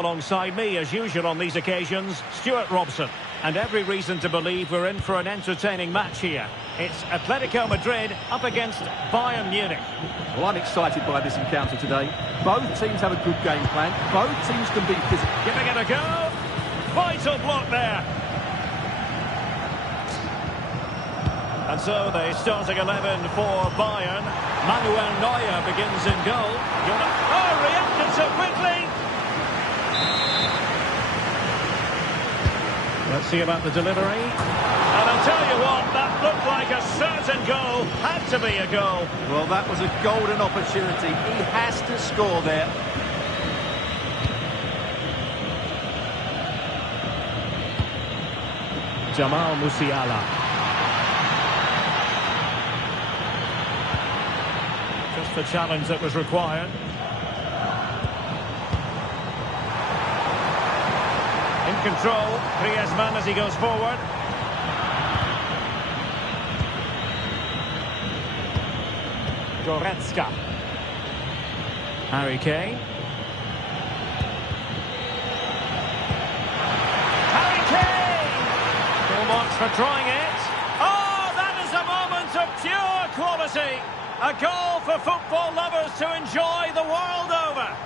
Alongside me, as usual on these occasions, Stuart Robson. And every reason to believe we're in for an entertaining match here. It's Atletico Madrid up against Bayern Munich. Well, I'm excited by this encounter today. Both teams have a good game plan. Both teams can be physical. Giving it a go. Vital block there. And so the starting 11 for Bayern. Manuel Neuer begins in goal. Oh, reacted so quickly. Let's see about the delivery. And I'll tell you what, that looked like a certain goal. Had to be a goal. Well, that was a golden opportunity. He has to score there. Jamal Musiala. Just the challenge that was required. In control, Griezmann as he goes forward. Goretzka. Harry Kane. Harry Kane! Full marks for trying it. Oh, that is a moment of pure quality. A goal for football lovers to enjoy the world over.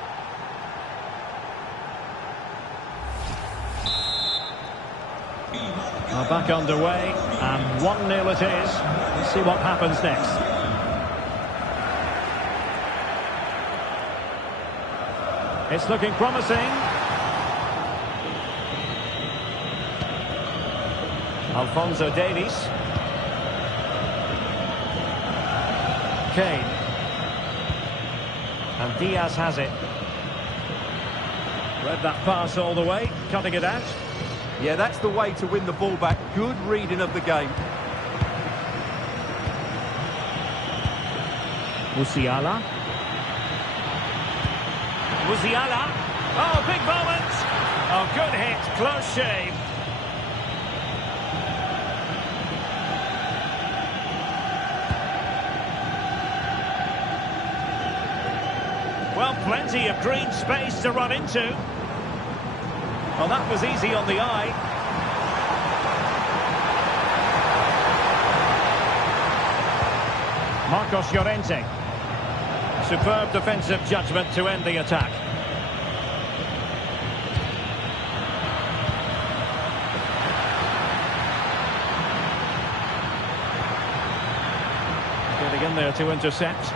Well, back underway, and 1-0 it is. Let's see what happens next. It's looking promising. Alphonso Davies. Kane. And Diaz has it. Read that pass all the way, cutting it out. Yeah, that's the way to win the ball back. Good reading of the game. Musiala. Musiala. Oh, big moment. Oh, good hit. Close shave. Well, plenty of green space to run into. Well, that was easy on the eye. Marcos Llorente. Superb defensive judgment to end the attack. Getting in there to intercept.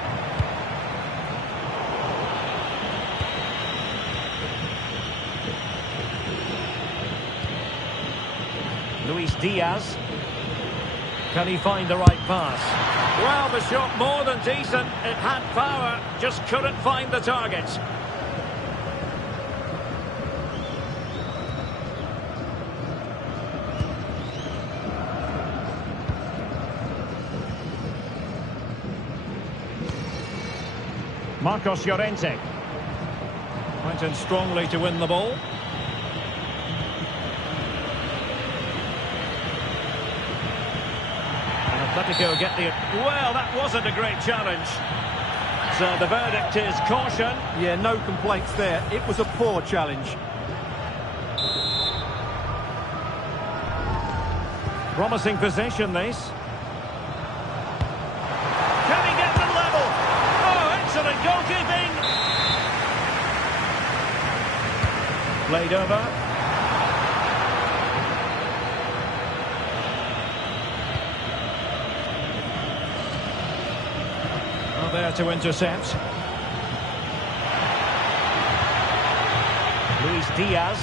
Luis Diaz. Can he find the right pass? Well, the shot more than decent. It had power, just couldn't find the target. Marcos Llorente. Went in strongly to win the ball. Atletico get the... Well, that wasn't a great challenge. So the verdict is caution. Yeah, no complaints there. It was a poor challenge. Promising position, this. Can he get them level? Oh, excellent goalkeeping. Played over. There to intercept. Luis Diaz.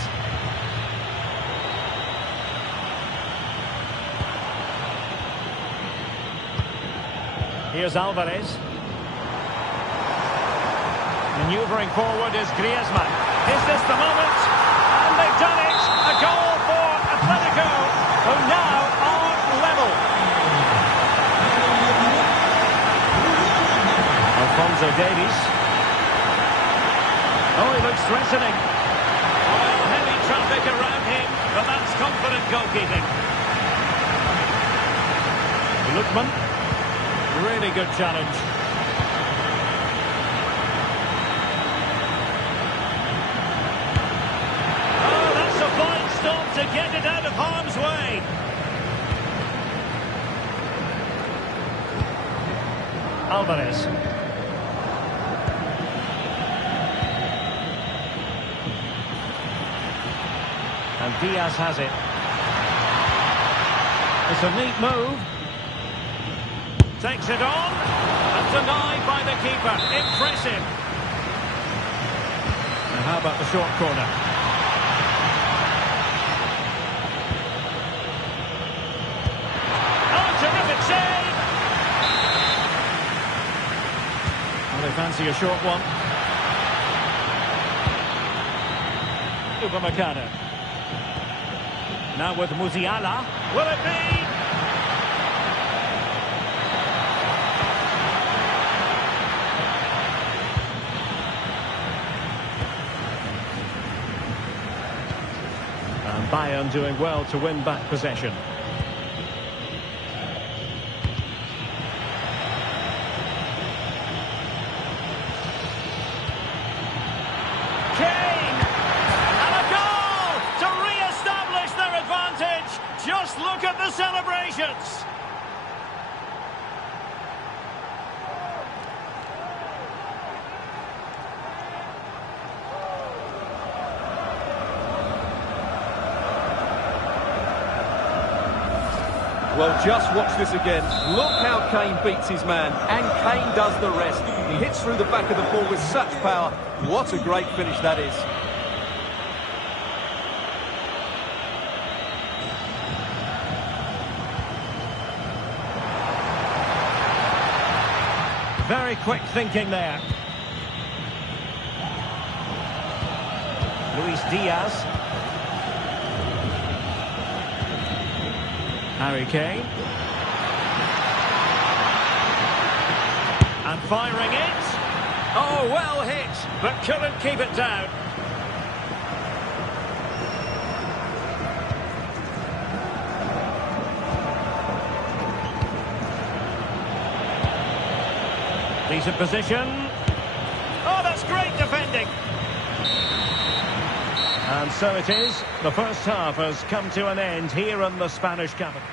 Here's Alvarez. Maneuvering forward is Griezmann. Is this the moment? And they've done it! A goal for Atletico, who now are level. Alphonso Davies. Oh, he looks threatening. Well, heavy traffic around him, but that's confident goalkeeping. Lookman. Really good challenge. to get it out of harm's way. Alvarez. And Diaz has it. It's a neat move. Takes it on. And denied by the keeper. Impressive. And how about the short corner? Oh, terrific save! Well, they fancy a short one. Upamecano. Now with Musiala. Will it be? And Bayern doing well to win back possession. Just look at the celebrations. Well, just watch this again. Look how Kane beats his man, and Kane does the rest. He hits through the back of the ball with such power. What a great finish that is. Very quick thinking there. Luis Diaz. Harry Kane. And firing it. Oh, well hit, but couldn't keep it down. Decent position. Oh, that's great defending. And so it is. The first half has come to an end here in the Spanish capital.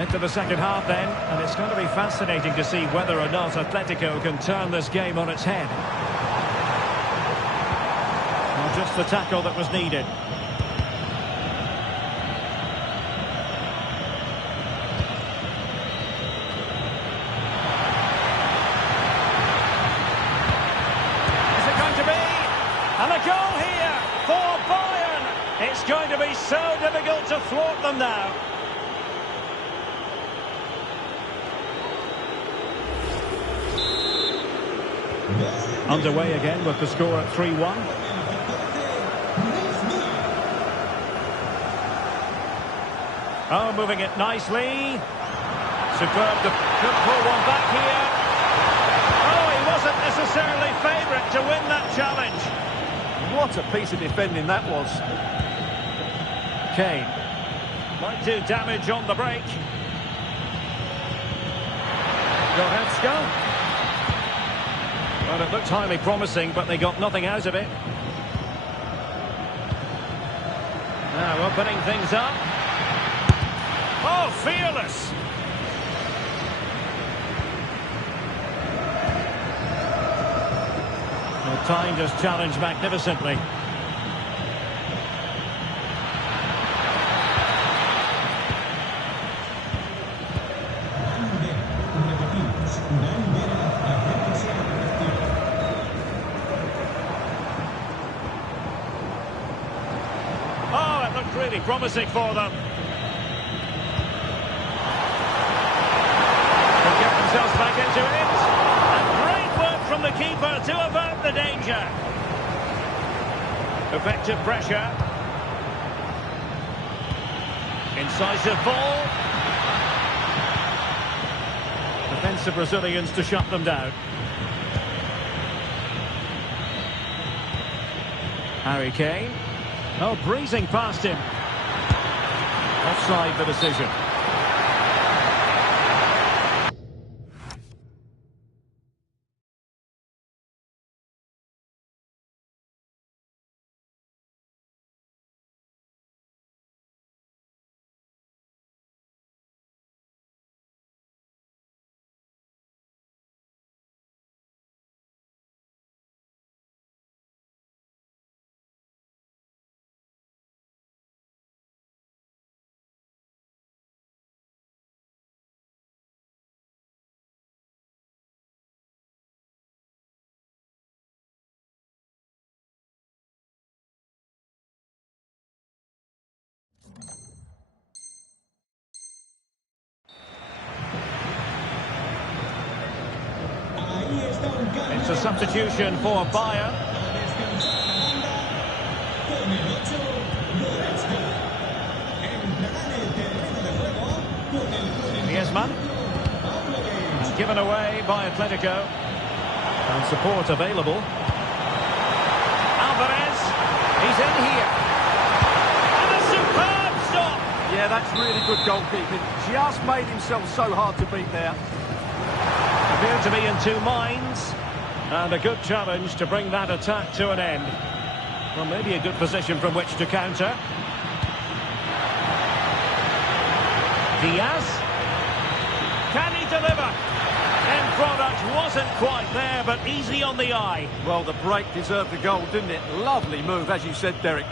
Into the second half then, and it's going to be fascinating to see whether or not Atletico can turn this game on its head. Well, just the tackle that was needed. And a goal here for Bayern. It's going to be so difficult to thwart them now. Underway again with the score at 3-1. Oh, moving it nicely. Superb. Could pull one back here. Oh, he wasn't necessarily favourite to win that challenge. What a piece of defending that was. Kane might do damage on the break. Goretzka. Well, it looked highly promising, but they got nothing out of it. Now opening things up. Oh, fearless. Well, timed his challenge magnificently. Oh, it looked really promising for them. They'll get themselves back into it. And great work from the keeper to avert the danger. Effective pressure. Incisive ball. Defensive Brazilians to shut them down. Harry Kane. Oh, breezing past him. Offside the decision. It's a substitution for Bayern. Griezmann. And given away by Atletico. And support available. Alvarez. He's in here. And a superb stop. Yeah, that's really good goalkeeping. Just made himself so hard to beat there. Appear to be in two minds. And a good challenge to bring that attack to an end. Well, maybe a good position from which to counter. Diaz. Can he deliver? End product wasn't quite there, but easy on the eye. Well, the break deserved the goal, didn't it? Lovely move, as you said, Derek.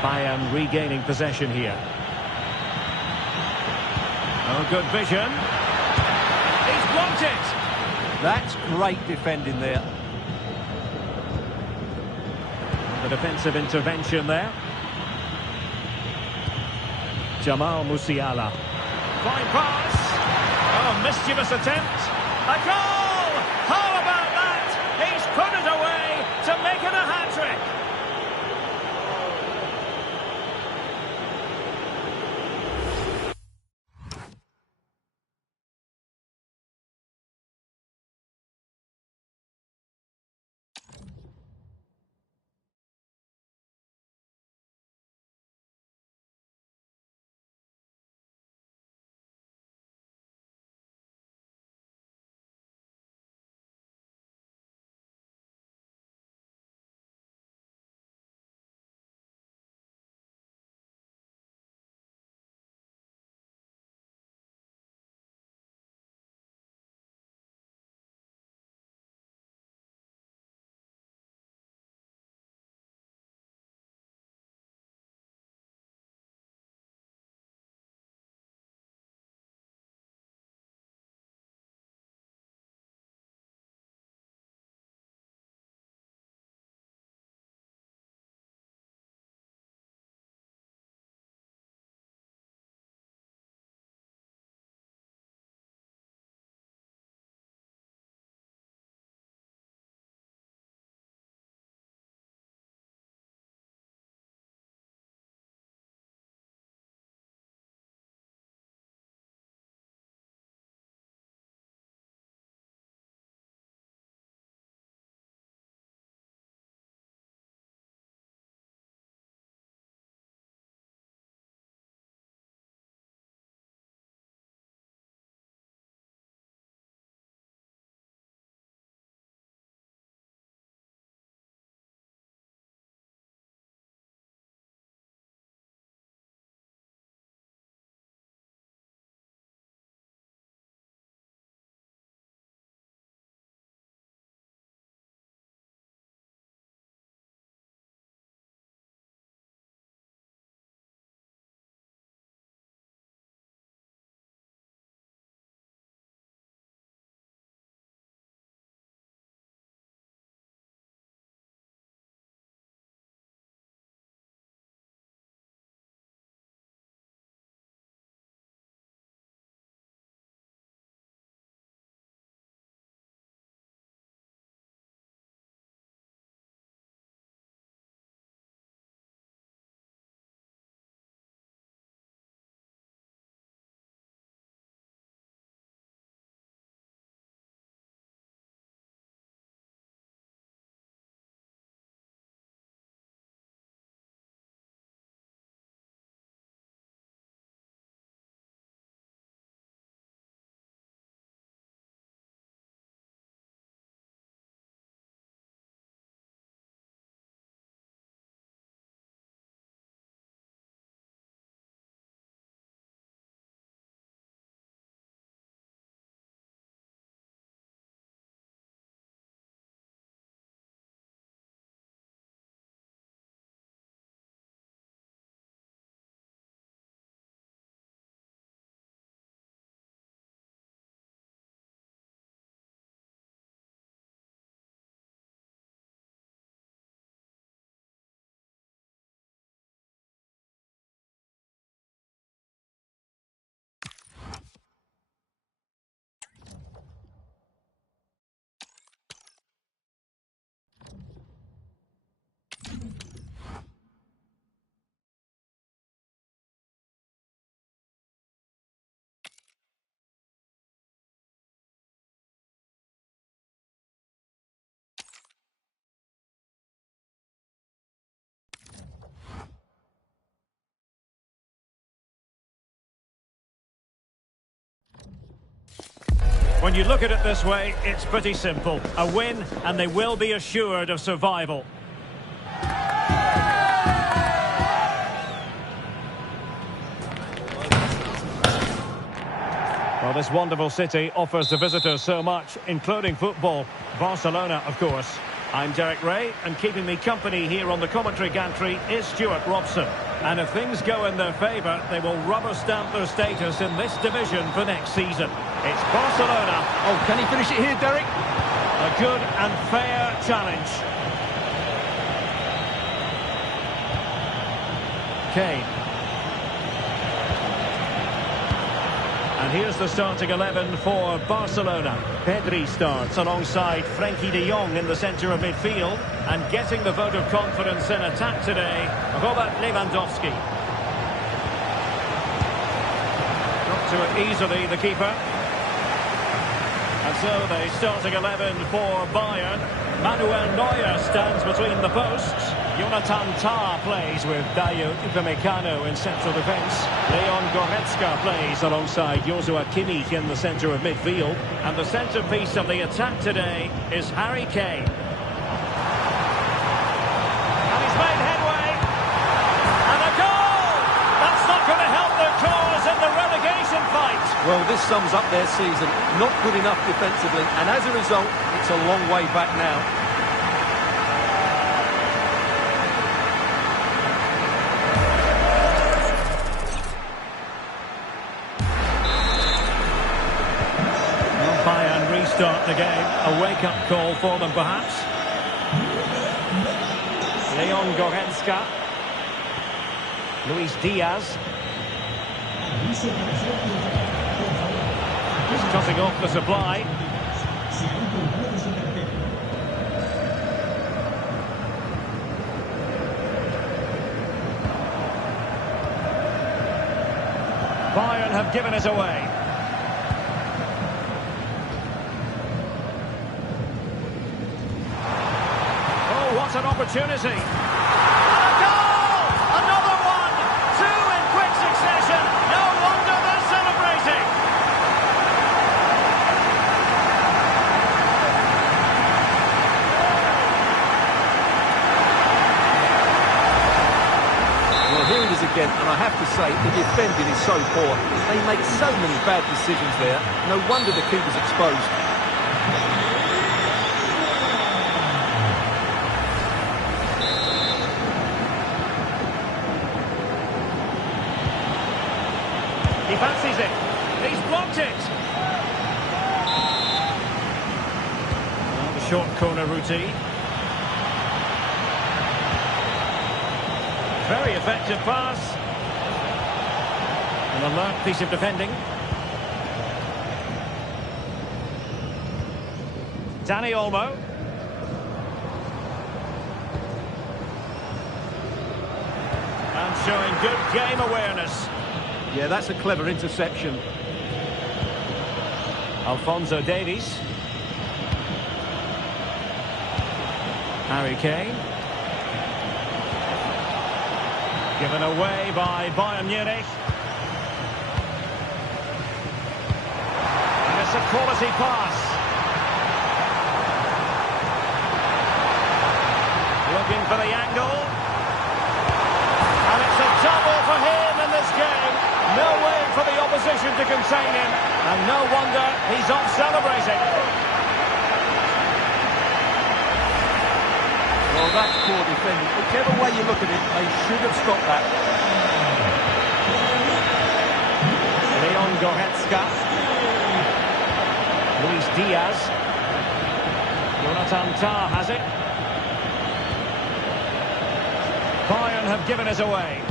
Bayern regaining possession here. Oh, good vision. He's blocked it. That's great defending there. The defensive intervention there. Jamal Musiala. Fine pass. Oh, mischievous attempt. A goal! How about that? He's put it away to make it a hat-trick. When you look at it this way, it's pretty simple. A win, and they will be assured of survival. Well, this wonderful city offers the visitors so much, including football. Barcelona, of course. I'm Derek Ray, and keeping me company here on the commentary gantry is Stuart Robson. And if things go in their favour, they will rubber stamp their status in this division for next season. It's Barcelona. Oh, can he finish it here, Derek? A good and fair challenge. Kane. And here's the starting 11 for Barcelona. Pedri starts alongside Frenkie de Jong in the centre of midfield. And getting the vote of confidence in attack today, Robert Lewandowski. Not to it easily, the keeper. And so the starting 11 for Bayern. Manuel Neuer stands between the posts. Jonathan Tah plays with Dayo Upamecano in central defence. Leon Goretzka plays alongside Joshua Kimmich in the centre of midfield. And the centrepiece of the attack today is Harry Kane. And he's made headway. And a goal! That's not going to help their cause in the relegation fight. Well, this sums up their season. Not good enough defensively, and as a result, it's a long way back now. Bayern restart the game. A wake-up call for them, perhaps. Leon Goretzka. Luis Diaz. Just cutting off the supply. Bayern have given it away. Oh, what an opportunity. And a goal! Another one! Two in quick succession. No wonder they're celebrating. Well, here it is again, and I have to say, the defending is so poor. They make so many bad decisions there. No wonder the keeper's exposed. He fancies it. He's blocked it. Well, the short corner routine. Very effective pass. An alert piece of defending. Dani Olmo. And showing good game awareness. Yeah, that's a clever interception. Alphonso Davies. Harry Kane. Given away by Bayern Munich. And it's a quality pass. Looking for the angle. And it's a double for him in this game. No way for the opposition to contain him. And no wonder he's off celebrating. Well, that's poor defending. Whichever way you look at it, they should have stopped that. Leon Goretzka. Luis Diaz. Jonathan Tah has it. Bayern have given it away.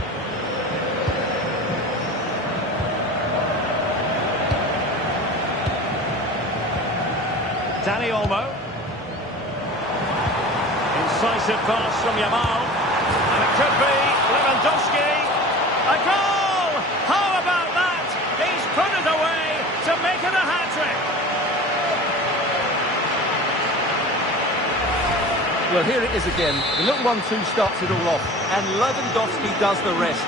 Dani Olmo. Incisive pass from Yamal. And it could be Lewandowski. A goal! How about that? He's put it away to make it a hat-trick. Well, here it is again. The little 1-2 starts it all off. And Lewandowski does the rest.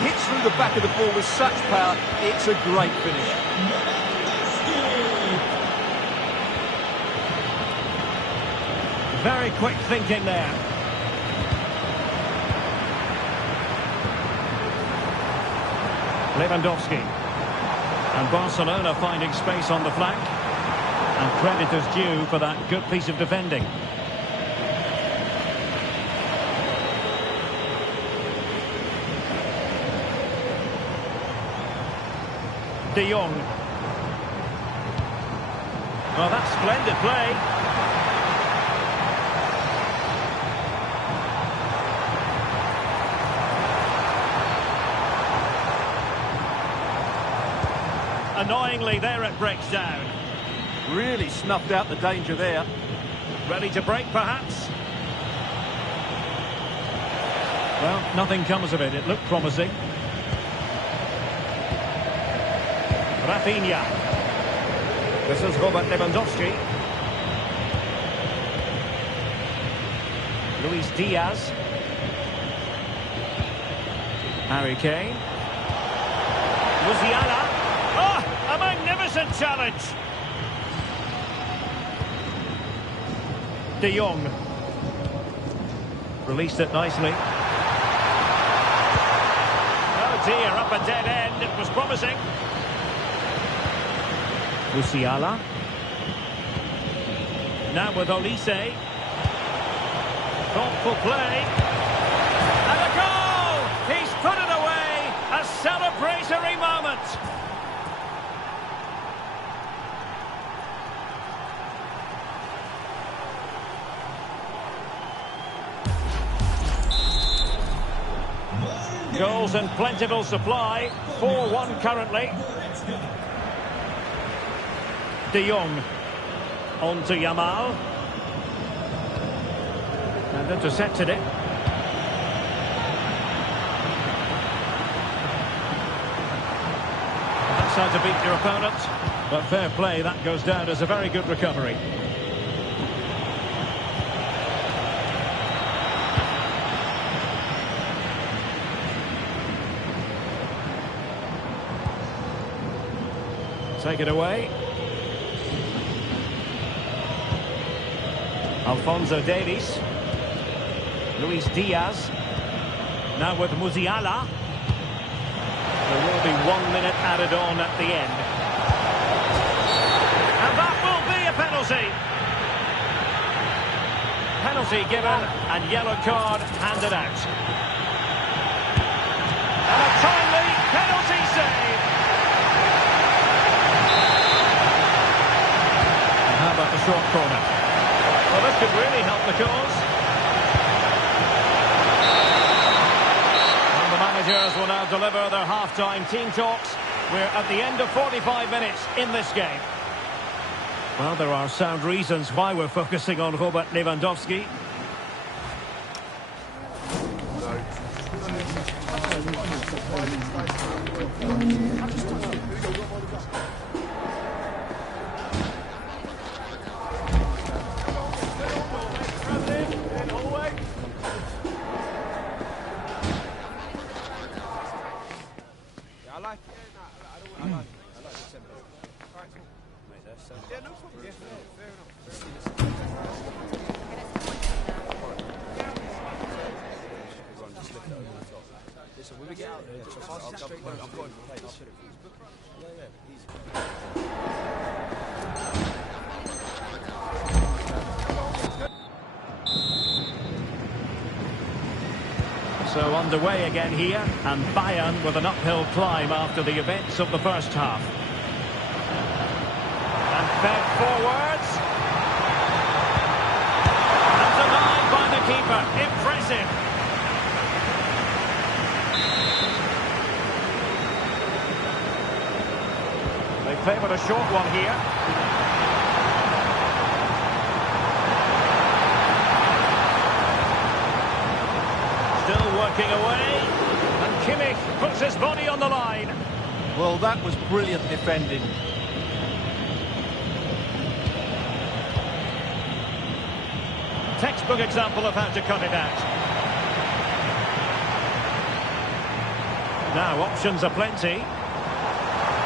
He hits through the back of the ball with such power. It's a great finish. Very quick thinking there. Lewandowski. And Barcelona finding space on the flank. And credit is due for that good piece of defending. De Jong. Well, that's splendid play. Annoyingly, there it breaks down. Really snuffed out the danger there. Ready to break, perhaps? Well, nothing comes of it. It looked promising. Rafinha. This is Robert Lewandowski. Luis Diaz. Harry Kane. Musiala. Oh, a magnificent challenge. De Jong. Released it nicely. Oh dear, up a dead end. It was promising. Musiala. Now with Olise. Thoughtful play. And a goal! He's put it away. A celebratory moment. Goals in plentiful supply. 4-1 currently. De Jong. On to Yamal. And intercepted it. That's how to beat your opponent. But fair play, that goes down as a very good recovery. Take it away. Alphonso Davies. Luis Diaz. Now with Musiala. There will be 1 minute added on at the end. And that will be a penalty. Penalty given and yellow card handed out. And a timely penalty save. How about the short corner? Well, this could really help the cause. And the managers will now deliver their half-time team talks. We're at the end of 45 minutes in this game. Well, there are sound reasons why we're focusing on Robert Lewandowski. So underway again here, and Bayern with an uphill climb after the events of the first half. And fed forwards. And denied by the keeper. Impressive. They favoured a short one here. Still working away, and Kimmich puts his body on the line. Well, that was brilliant defending. Textbook example of how to cut it out. Now, options are plenty.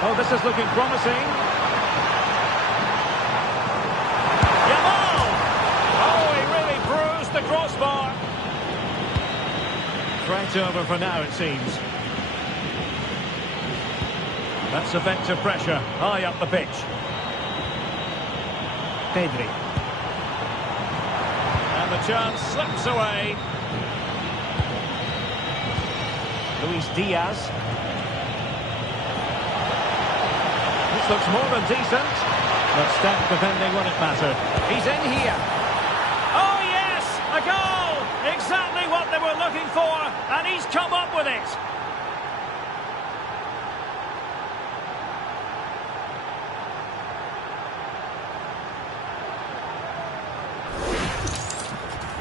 Oh, this is looking promising. Yamal! Oh, he really threat over for now, it seems. That's effective pressure, high up the pitch. Pedri. And the chance slips away. Luis Diaz. This looks more than decent. But stout defending when it mattered. He's in here. Oh yes, a goal! Exactly what they were looking for, and he's come up with it.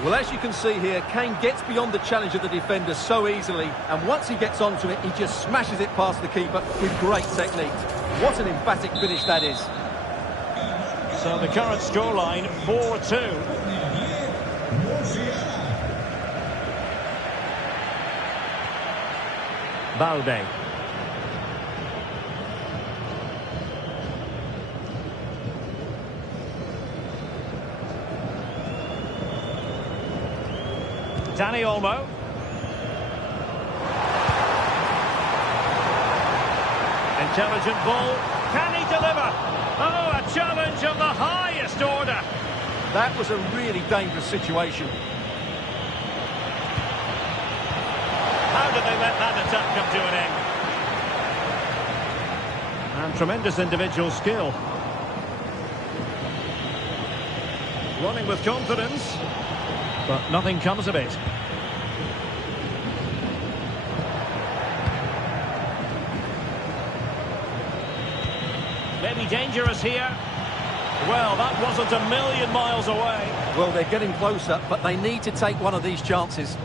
Well, as you can see here, Kane gets beyond the challenge of the defender so easily, and once he gets onto it, he just smashes it past the keeper with great technique. What an emphatic finish that is. So the current scoreline, 4-2. Balde. Dani Olmo. Intelligent ball. Can he deliver? Oh, a challenge of the highest order. That was a really dangerous situation. How did they let that attack come to an end? And tremendous individual skill. Running with confidence, but nothing comes of it. Maybe dangerous here. Well, that wasn't a million miles away. Well, they're getting closer, but they need to take one of these chances.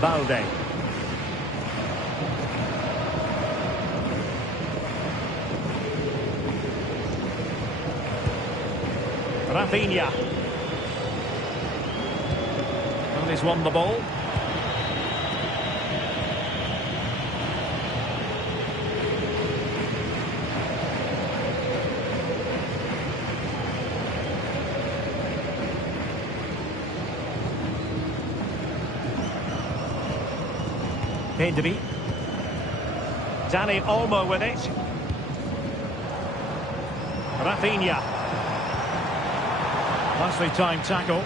Balde. Rafinha. And he's won the ball. Pedri. Dani Olmo with it. Rafinha. Nicely timed tackle.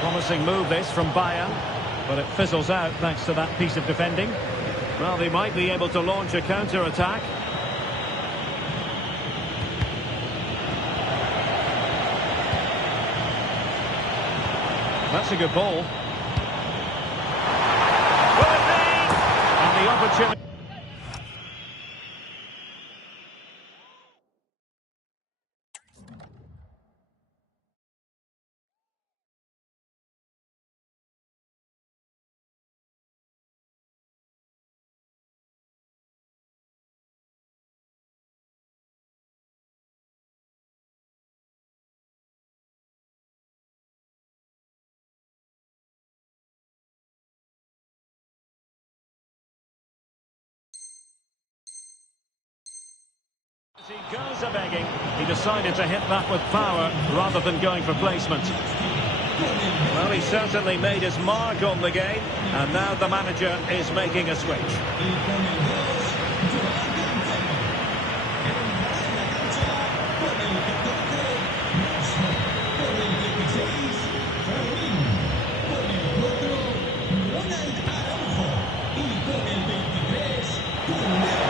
Promising move this from Bayern, but it fizzles out thanks to that piece of defending. Well, they might be able to launch a counter-attack. That's a good ball. Will it be? And the opportunity. He goes a-begging. He decided to hit that with power rather than going for placement. Well, he certainly made his mark on the game, and now the manager is making a switch.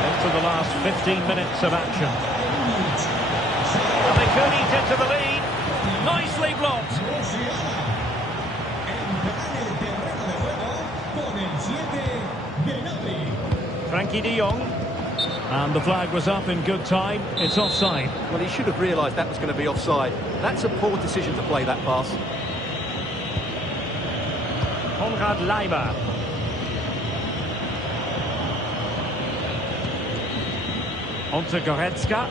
Into the last 15 minutes of action. And they could eat into the lead. Nicely blocked. Frankie de Jong. And the flag was up in good time. It's offside. Well, he should have realised that was going to be offside. That's a poor decision to play that pass. Konrad Leiber. On to Goretzka.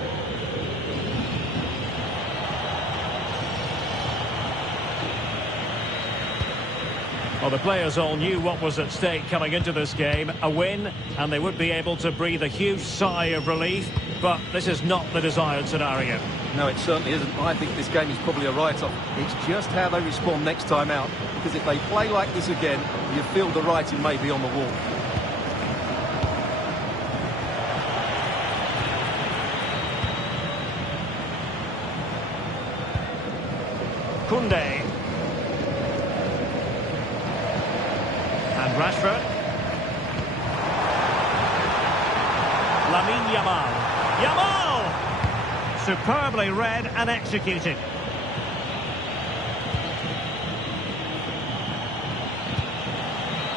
Well, the players all knew what was at stake coming into this game. A win, and they would be able to breathe a huge sigh of relief. But this is not the desired scenario. No, it certainly isn't. I think this game is probably a write-off. It's just how they respond next time out. Because if they play like this again, you feel the writing may be on the wall. Koundé. And Rashford. Lamine Yamal. Yamal! Superbly read and executed.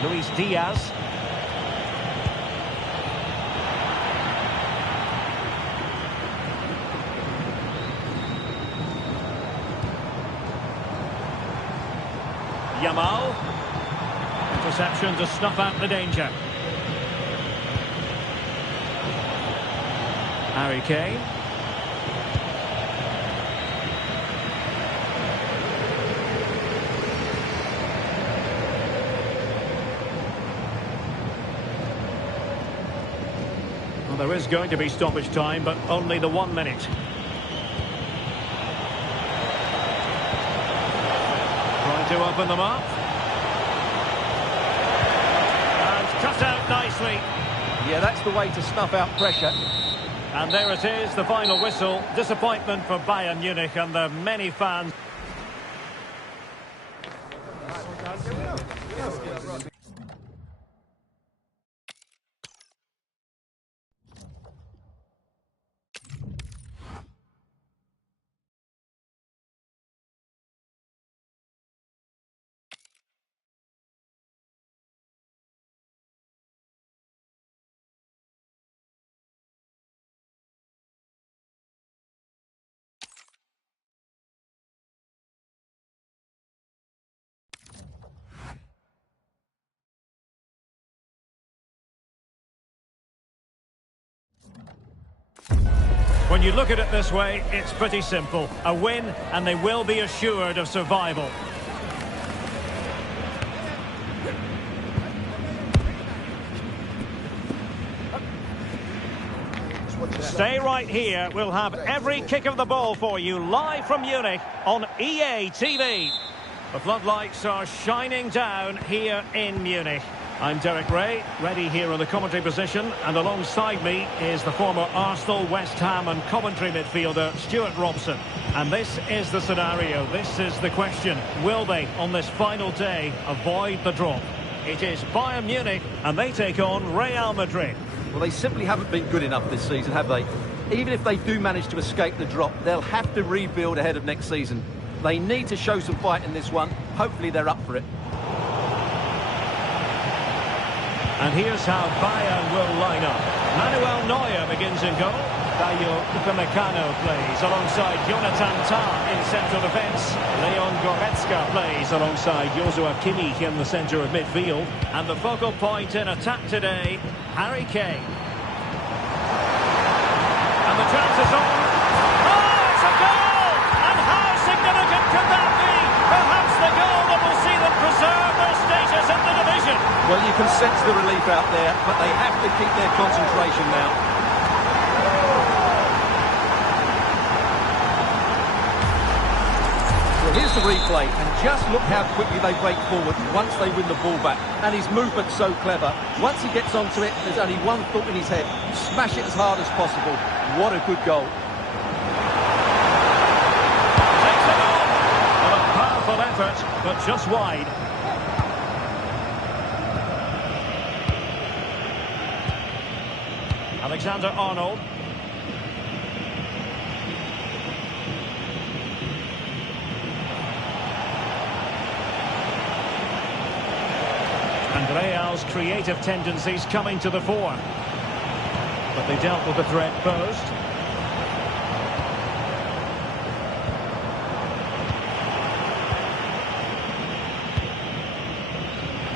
Luis Diaz. Yamal. Interception to snuff out the danger. Harry Kane. Well, there is going to be stoppage time, but only the 1 minute. Trying to open them up. And cut out nicely. Yeah, that's the way to snuff out pressure. And there it is, the final whistle. Disappointment for Bayern Munich and the many fans. When you look at it this way, it's pretty simple. A win, and they will be assured of survival. Stay right here. We'll have every kick of the ball for you live from Munich on EA TV. The floodlights are shining down here in Munich. I'm Derek Ray, ready here in the commentary position, and alongside me is the former Arsenal, West Ham and Coventry midfielder Stuart Robson. And this is the scenario, this is the question. Will they, on this final day, avoid the drop? It is Bayern Munich, and they take on Real Madrid. Well, they simply haven't been good enough this season, have they? Even if they do manage to escape the drop, they'll have to rebuild ahead of next season. They need to show some fight in this one. Hopefully they're up for it. And here's how Bayern will line up. Manuel Neuer begins in goal. Dayo Upamecano plays alongside Jonathan Tah in central defence. Leon Goretzka plays alongside Joshua Kimmich in the centre of midfield. And the focal point in attack today, Harry Kane. And the chance is on. Oh, it's a goal! And how significant could that be? Perhaps the goal that will see them preserve their status in the division. Well, you can sense the relief out there, but they have to keep their concentration now. Well, here's the replay, and just look how quickly they break forward once they win the ball back. And his movement's so clever. Once he gets onto it, there's only one thought in his head. Smash it as hard as possible. What a good goal. Takes it on. Well, a powerful effort, but just wide. Alexander-Arnold. And Real's creative tendencies coming to the fore. But they dealt with the threat posed.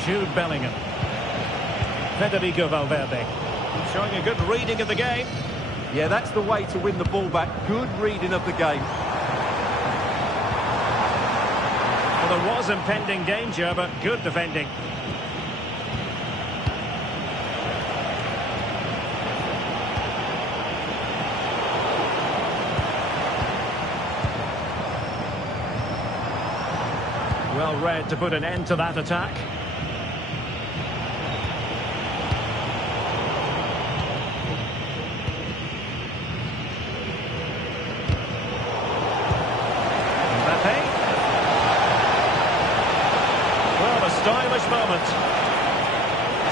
Jude Bellingham. Federico Valverde. Showing a good reading of the game. Yeah, that's the way to win the ball back. Good reading of the game. Well, there was impending danger, but good defending. Well read to put an end to that attack. Mbappe. Well, a stylish moment.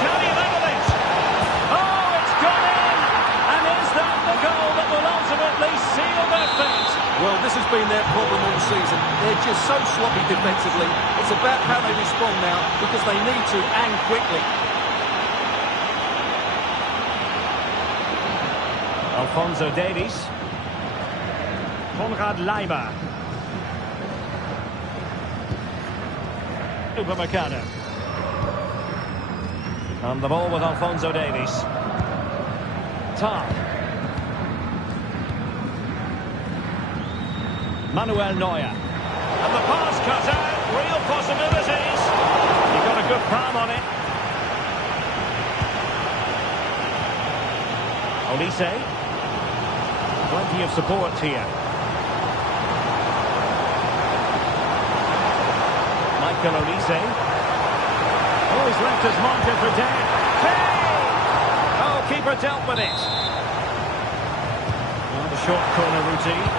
Can he level it? Oh, it's gone in! And is that the goal that will ultimately seal their fate? Well, this has been their problem all season. They're just so sloppy defensively. It's about how they respond now, because they need to, and quickly. Alphonso Davies. Konrad Leimer. Upamecano. And the ball with Alphonso Davies. Tar. Manuel Neuer. And the pass cut out. Real possibilities. He got a good palm on it. Olise. Plenty of support here. Michael Olise. Oh, he's left his marker for dead. Hey! Oh, keeper dealt with it. Well, the short corner routine.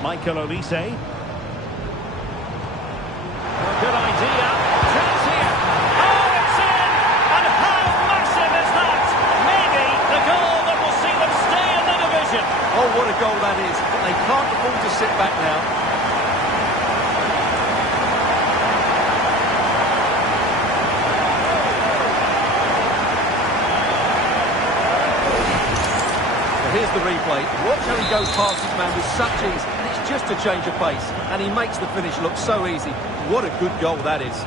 Michael Olise. Oh, good idea. Chance here. Oh, it's in! And how massive is that? Maybe the goal that will see them stay in the division. Oh, what a goal that is. They can't afford to sit back now. Here's the replay. Watch how he goes past his man with such ease, and it's just a change of pace, and he makes the finish look so easy. What a good goal that is.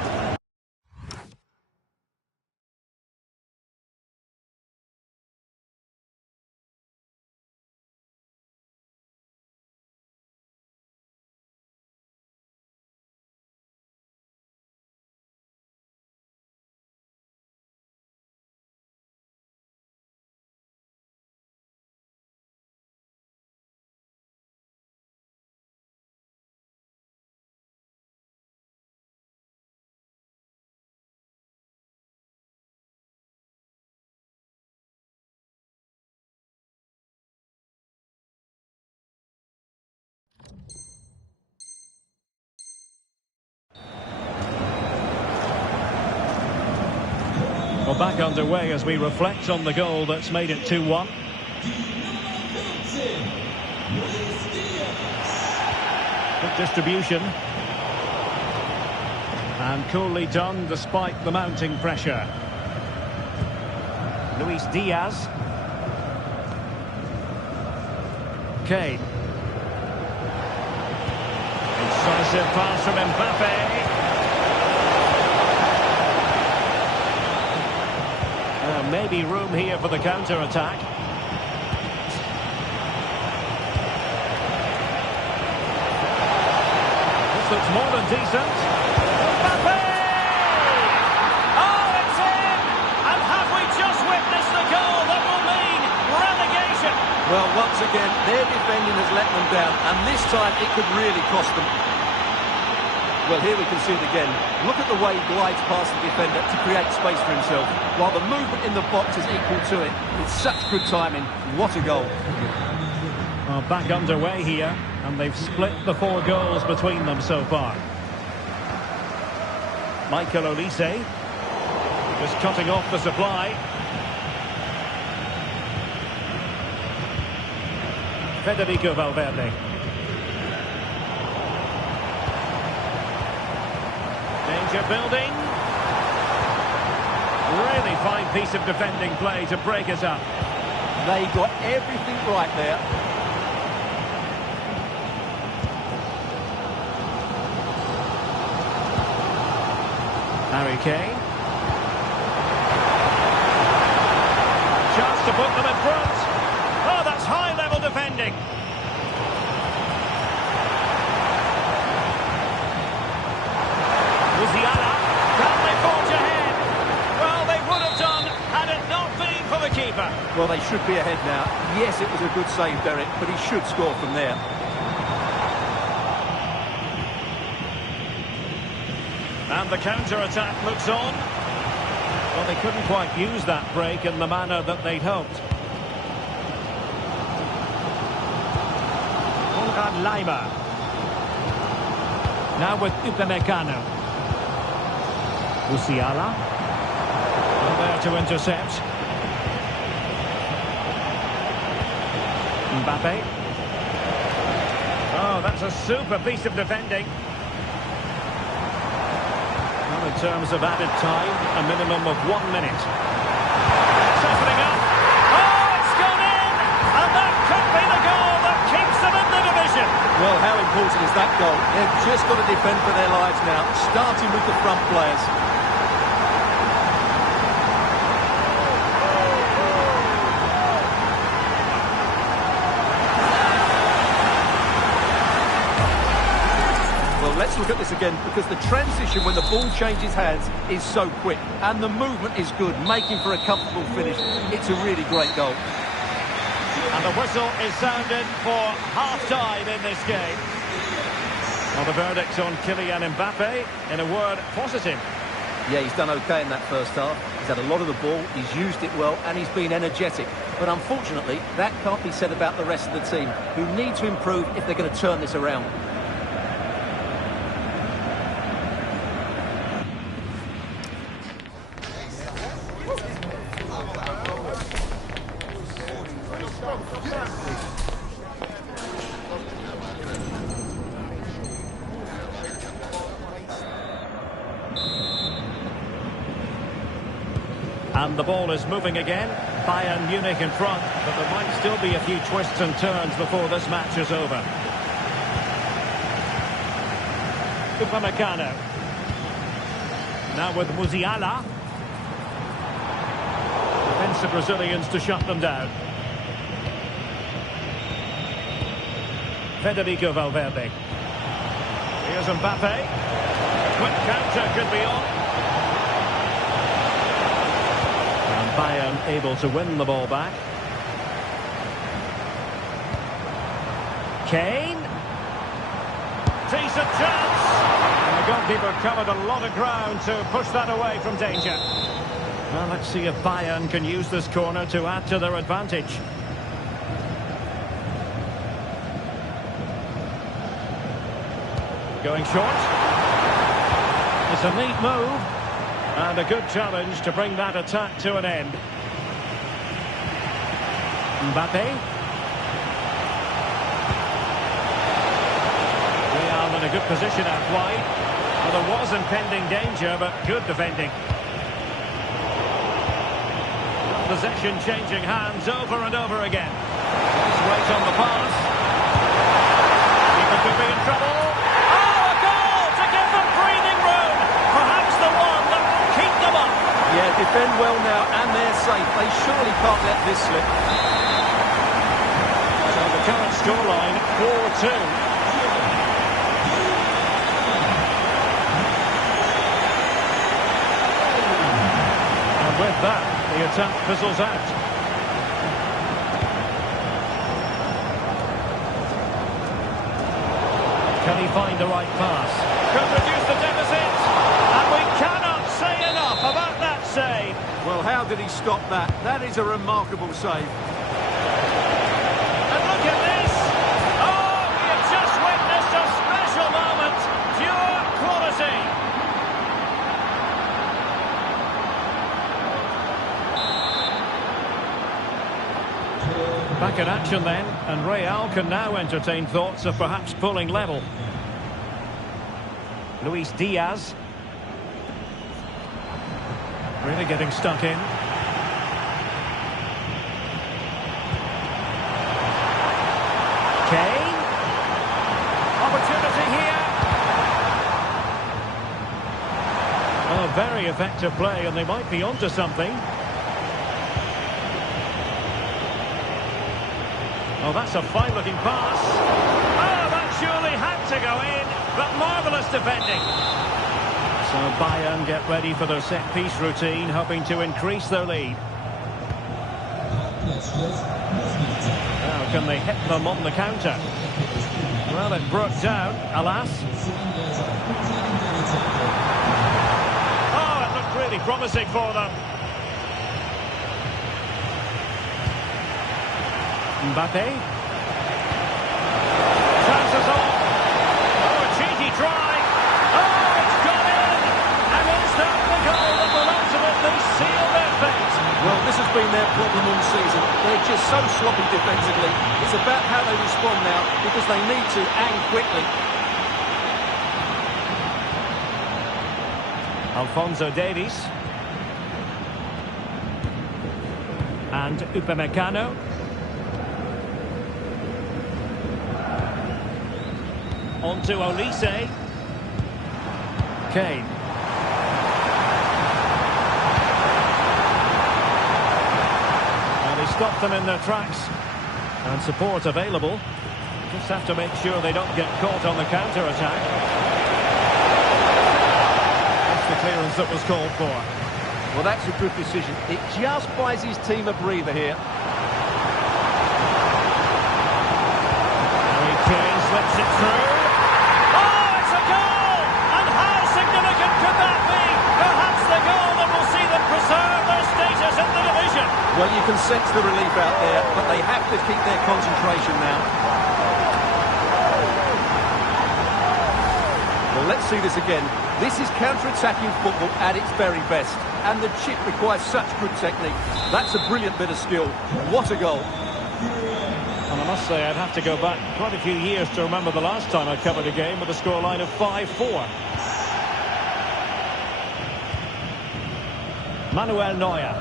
Well, back underway as we reflect on the goal that's made it 2-1. Good distribution. And coolly done despite the mounting pressure. Luis Diaz. Kane. Incisive pass from Mbappe. Maybe room here for the counter-attack. This looks more than decent. Mbappe! Oh, it's in! And have we just witnessed the goal that will mean relegation? Well, once again, their defending has let them down, and this time it could really cost them. Well, here we can see it again. Look at the way he glides past the defender to create space for himself, while the movement in the box is equal to it. It's such good timing. What a goal. Well, back underway here, and they've split the 4 goals between them so far. Michael Olise just cutting off the supply. Federico Valverde. Danger building. Really fine piece of defending play to break it up. They got everything right there. Harry Kane. Chance to put them in front. Oh, that's high-level defending. Well, they should be ahead now. Yes, it was a good save, Derek, but he should score from there. And the counter-attack looks on. Well, they couldn't quite use that break in the manner that they'd hoped. Konrad Laimer. Now with Upamecano. Musiala. Well, there to intercept. Mbappe. Oh, that's a super piece of defending. Well, in terms of added time, a minimum of 1 minute. It's opening up. Oh, it's gone in! And that could be the goal that keeps them in the division. Well, how important is that goal? They've just got to defend for their lives now, starting with the front players. Let's look at this again, because the transition when the ball changes hands is so quick, and the movement is good, making for a comfortable finish. It's a really great goal. And the whistle is sounded for half-time in this game. Well, the verdict on Kylian Mbappe, in a word, positive. Yeah, he's done okay in that first half. He's had a lot of the ball, he's used it well, and he's been energetic. But unfortunately, that can't be said about the rest of the team, who need to improve if they're going to turn this around. And the ball is moving again. Bayern Munich in front, but there might still be a few twists and turns before this match is over. Upamecano. Now with Musiala. Defensive Brazilians to shut them down. Federico Valverde. Here's Mbappe. A quick counter could be on. Bayern able to win the ball back. Kane. Decent chance. And the goalkeeper covered a lot of ground to push that away from danger. Well, let's see if Bayern can use this corner to add to their advantage. Going short. It's a neat move. And a good challenge to bring that attack to an end. Mbappe. Real in a good position out wide. Well, there was impending danger, but good defending. Possession changing hands over and over again. He's right on the pass. Keeper could be in trouble. Oh, a goal to give them breathing room. Perhaps the one that will keep them up. Yeah, defend well now, and they're safe. They surely can't let this slip. So the current scoreline, 4-2. And with that, the attack fizzles out. Can he find the right pass? Could reduce the deficit. And we cannot say enough about that save. Well, how did he stop that? That is a remarkable save. And look at this. Oh, we have just witnessed a special moment. Pure quality. Back in action then, and Real can now entertain thoughts of perhaps pulling level. Luis Diaz. Really getting stuck in. Kane. Opportunity here. Oh, very effective play, and they might be onto something. Oh, that's a fine-looking pass. Oh, that surely had to go in, but marvellous defending. So Bayern get ready for their set-piece routine, hoping to increase their lead. Now, can they hit them on the counter? Well, it broke down, alas. Oh, it looked really promising for them. Mbappe. Chances on. Oh, a cheeky try. Oh, it's gone in. And is that the goal that will ultimately seal their fate? Well, this has been their problem all season. They're just so sloppy defensively. It's about how they respond now, because they need to, and quickly. Alphonso Davies. And Upamecano. On to Olise. Kane. And he stopped them in their tracks. And support available. Just have to make sure they don't get caught on the counter-attack. That's the clearance that was called for. Well, that's a good decision. It just buys his team a breather here. Harry Kane slips it through. Oh, it's a goal! And how significant could that be? Perhaps the goal that will see them preserve their status in the division. Well, you can sense the relief out there, but they have to keep their concentration now. Well, let's see this again. This is counter-attacking football at its very best. And the chip requires such good technique. That's a brilliant bit of skill. What a goal. And I must say, I'd have to go back quite a few years to remember the last time I covered a game with a scoreline of 5-4. Manuel Neuer.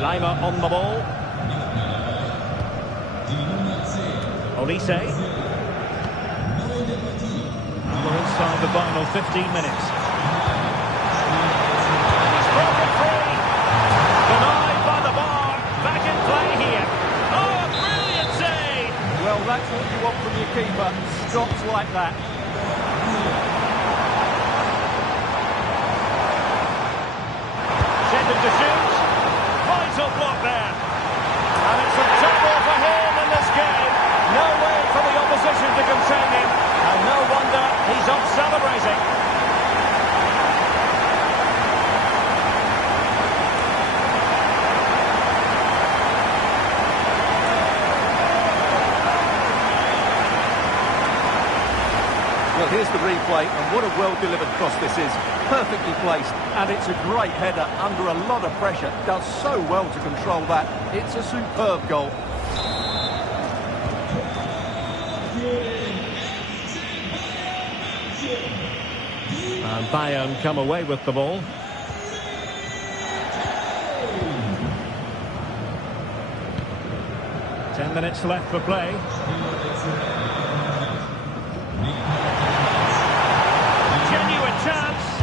Lima on the ball. Olise. We're inside the final 15 minutes. He's broken free. Denied by the bar. Back in play here. Oh, a brilliant save. Well, that's what you want from your keeper. Stops like that. Send him to shoot. Vital block there. And it's a double for him in this game. No way for the opposition to contain him. And no wonder he's off celebrating. Well, here's the replay, and what a well-delivered cross this is. Perfectly placed, and it's a great header under a lot of pressure. Does so well to control that. It's a superb goal. And Bayern come away with the ball. Ten minutes left for play. Genuine chance.